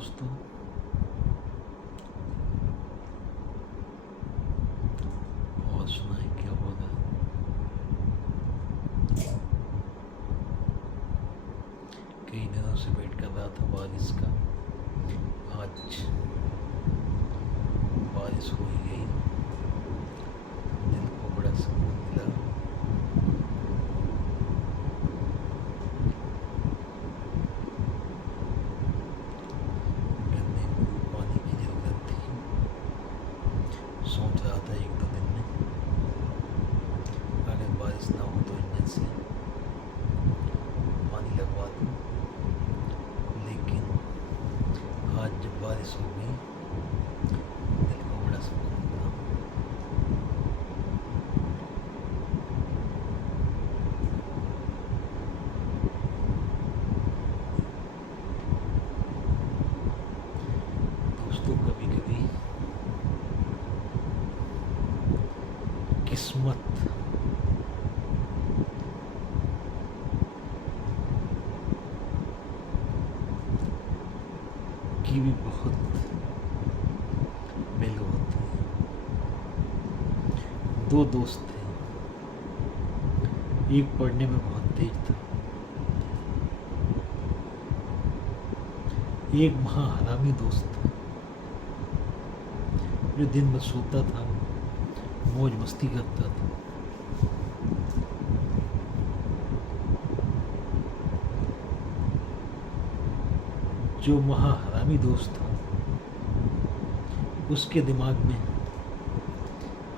दोस्तों, और सुनाए क्या हो रहा है। कई दिनों से वेट कर रहा था बारिश का। आज बारिश हो ही गई, दिल को बड़ा सुकून मिला। गन्ने को पानी की जरूरत थी। सोच रहा था एक दो दिन में अगर बारिश ना हो तो इंजन से पानी लगवा दूं, लेकिन आज जब बारिश हो गई दिल को बड़ा सुकून मिला। दोस्तों, कभी कभी किस्मत की भी बहुत वैल्यू होती है। दो दोस्त थे, एक पढ़ने में बहुत तेज था, एक महाहरामी दोस्त था जो दिन भर सोता था, मौज मस्ती करता था। जो महाहरामी दोस्त था उसके दिमाग में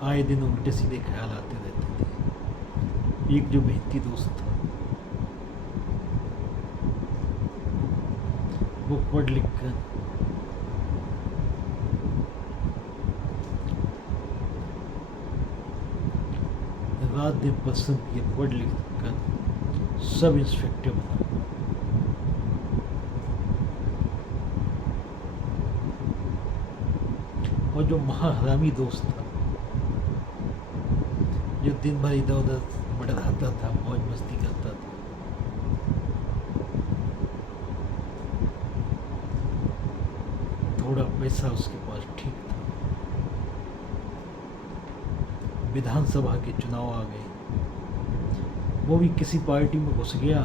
आए दिन उल्टे सीधे ख्याल आते रहते थे। एक जो मेहनती दोस्त था वो पढ़ लिख कर रात दिन परिश्रम किए, पढ़ लिख कर सब इंस्पेक्टर बना। और जो महाहरामी दोस्त था जो दिन भर इधर उधर मंडराता था, मौज मस्ती करता था, थोड़ा पैसा उसके पास ठीक था। विधानसभा के चुनाव आ गए, वो भी किसी पार्टी में घुस गया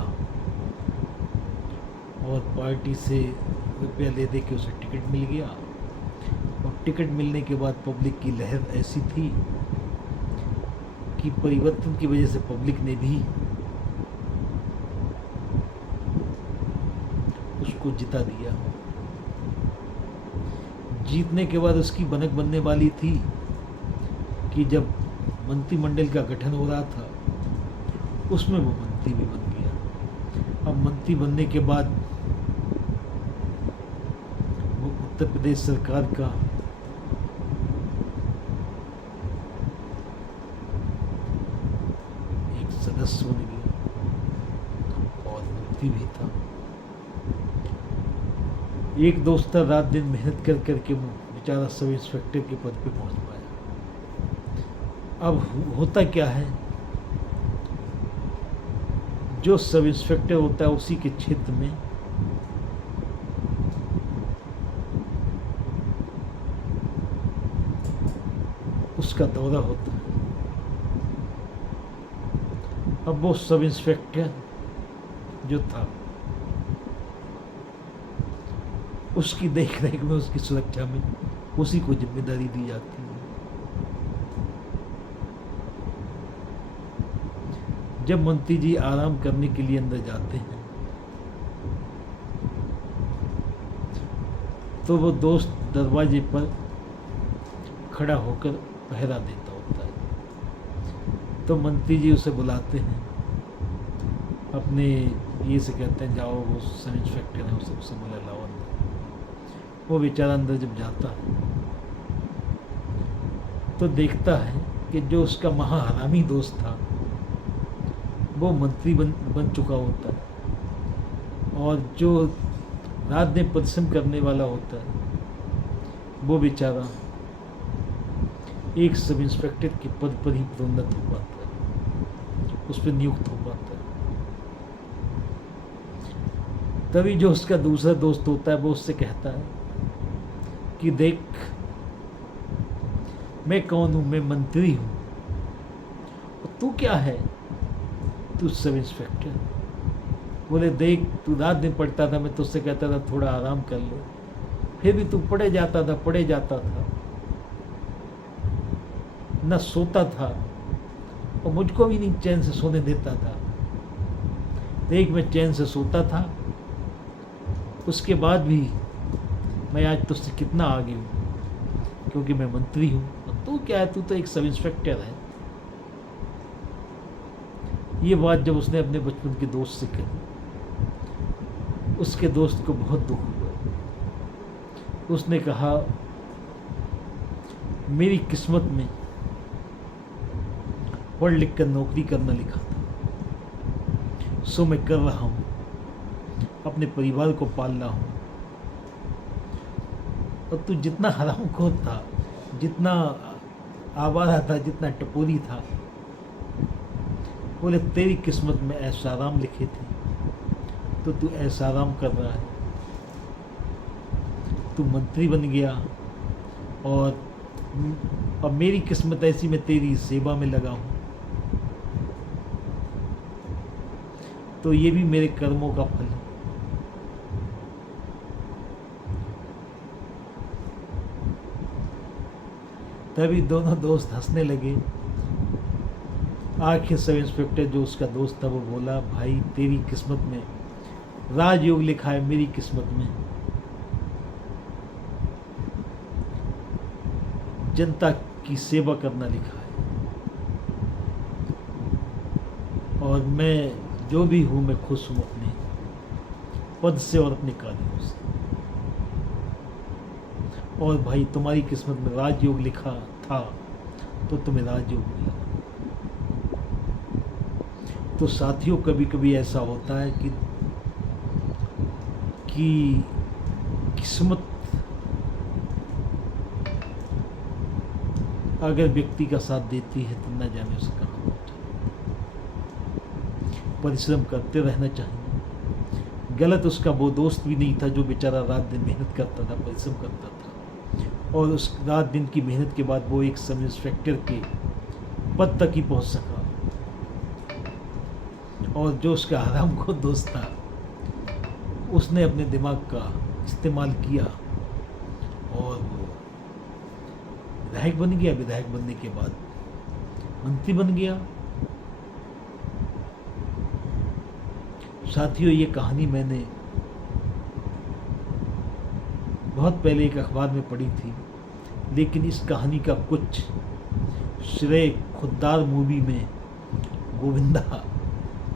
और पार्टी से रुपया ले दे के उसे टिकट मिल गया। और टिकट मिलने के बाद पब्लिक की लहर ऐसी थी कि परिवर्तन की वजह से पब्लिक ने भी उसको जिता दिया। जीतने के बाद उसकी बनक बनने वाली थी कि जब मंत्रिमंडल का गठन हो रहा था उसमें वो मंत्री भी बन गया। अब मंत्री बनने के बाद वो उत्तर प्रदेश सरकार का एक सदस्य बन गया और मंत्री भी था। एक दोस्त था, रात दिन मेहनत कर करके बेचारा सब इंस्पेक्टर के पद पे पहुंच पाया। अब होता क्या है, जो सब इंस्पेक्टर होता है उसी के क्षेत्र में उसका दौरा होता है। अब वो सब इंस्पेक्टर जो था उसकी देख रेख में, उसकी सुरक्षा में उसी को जिम्मेदारी दी जाती है। जब मंत्री जी आराम करने के लिए अंदर जाते हैं तो वो दोस्त दरवाजे पर खड़ा होकर पहरा देता होता है। तो मंत्री जी उसे बुलाते हैं, अपने ये से कहते हैं जाओ, वो सब इंस्पेक्टर है उसे बोला लाओ अंदर। वो बेचारा अंदर जब जाता है तो देखता है कि जो उसका महाहरामी दोस्त था वो मंत्री बन चुका होता है, और जो रात दिन परिश्रम करने वाला होता है वो बेचारा एक सब इंस्पेक्टर के पद पर ही प्रोन्नत हो पाता है, उस पर नियुक्त हो पाता है। तभी जो उसका दूसरा दोस्त होता है वो उससे कहता है कि देख, मैं कौन हूँ, मैं मंत्री हूँ, और तू क्या है, तू सब इंस्पेक्टर। बोले देख, तू रात दिन पढ़ता था, मैं तुझसे कहता था थोड़ा आराम कर ले, फिर भी तू पढ़े जाता था, न सोता था, और मुझको भी नहीं चैन से सोने देता था। देख, मैं चैन से सोता था, उसके बाद भी मैं आज तुझसे कितना आगे हूँ, क्योंकि मैं मंत्री हूँ, और तू क्या है, तू तो एक सब इंस्पेक्टर है। ये बात जब उसने अपने बचपन के दोस्त से कही, उसके दोस्त को बहुत दुख हुआ। उसने कहा, मेरी किस्मत में पढ़ लिख कर नौकरी करना लिखा था, सो मैं कर रहा हूँ, अपने परिवार को पाल रहा हूँ। और तू जितना हरामखोर था, जितना आवारा था, जितना टपोरी था, बोले तेरी किस्मत में ऐशाराम लिखे थे, तो तू ऐशाराम कर रहा है। तू मंत्री बन गया, और अब मेरी किस्मत ऐसी, मैं तेरी सेवा में लगा हूँ, तो ये भी मेरे कर्मों का फल है। तभी दोनों दोस्त हंसने लगे। आखिर सब इंस्पेक्टर जो उसका दोस्त था वो बोला, भाई तेरी किस्मत में राजयोग लिखा है, मेरी किस्मत में जनता की सेवा करना लिखा है, और मैं जो भी हूँ मैं खुश हूँ अपने पद से और अपने कार्यों से। और भाई तुम्हारी किस्मत में राजयोग लिखा था, तो तुम्हें राजयोग मिला। तो साथियों, कभी कभी ऐसा होता है कि किस्मत अगर व्यक्ति का साथ देती है तो न जाने उसे कहाँ पहुँचे। परिश्रम करते रहना चाहिए। गलत उसका वो दोस्त भी नहीं था जो बेचारा रात दिन मेहनत करता था, परिश्रम करता था, और उस रात दिन की मेहनत के बाद वो एक सब इंस्पेक्टर के पद तक ही पहुँच सका। और जो उसका हराम को दोस्त था, उसने अपने दिमाग का इस्तेमाल किया और वो विधायक बन गया। विधायक बनने के बाद मंत्री बन गया। साथियों, ये कहानी मैंने बहुत पहले एक अखबार में पढ़ी थी, लेकिन इस कहानी का कुछ श्रेय खुद्दार मूवी में गोविंदा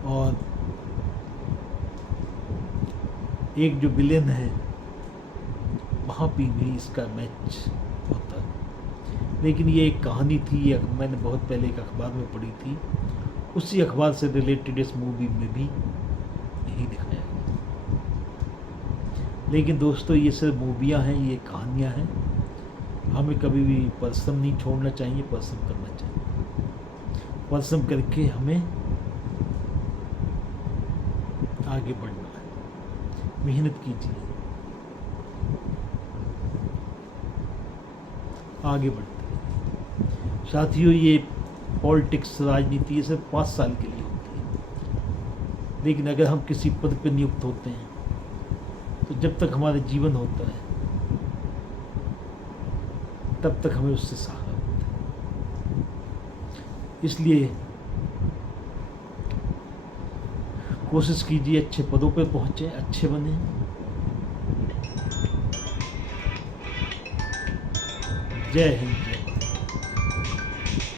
और एक जो विलेन है वहाँ भी इसका मैच होता है। लेकिन ये एक कहानी थी, ये मैंने बहुत पहले एक अखबार में पढ़ी थी, उसी अखबार से रिलेटेड इस मूवी में भी यही दिखाया है। लेकिन दोस्तों, ये सिर्फ मूवियाँ हैं, ये कहानियाँ हैं। हमें कभी भी परिश्रम नहीं छोड़ना चाहिए, परिश्रम करना चाहिए। परिश्रम करके हमें आगे बढ़ना है। मेहनत कीजिए, आगे बढ़ते हैं। साथियों, ये पॉलिटिक्स, राजनीति, ये सिर्फ 5 साल के लिए होती है। लेकिन अगर हम किसी पद पर नियुक्त होते हैं तो जब तक हमारा जीवन होता है तब तक हमें उससे सहारा होता है। इसलिए कोशिश कीजिए अच्छे पदों पर पहुंचे, अच्छे बने। जय हिंद, जय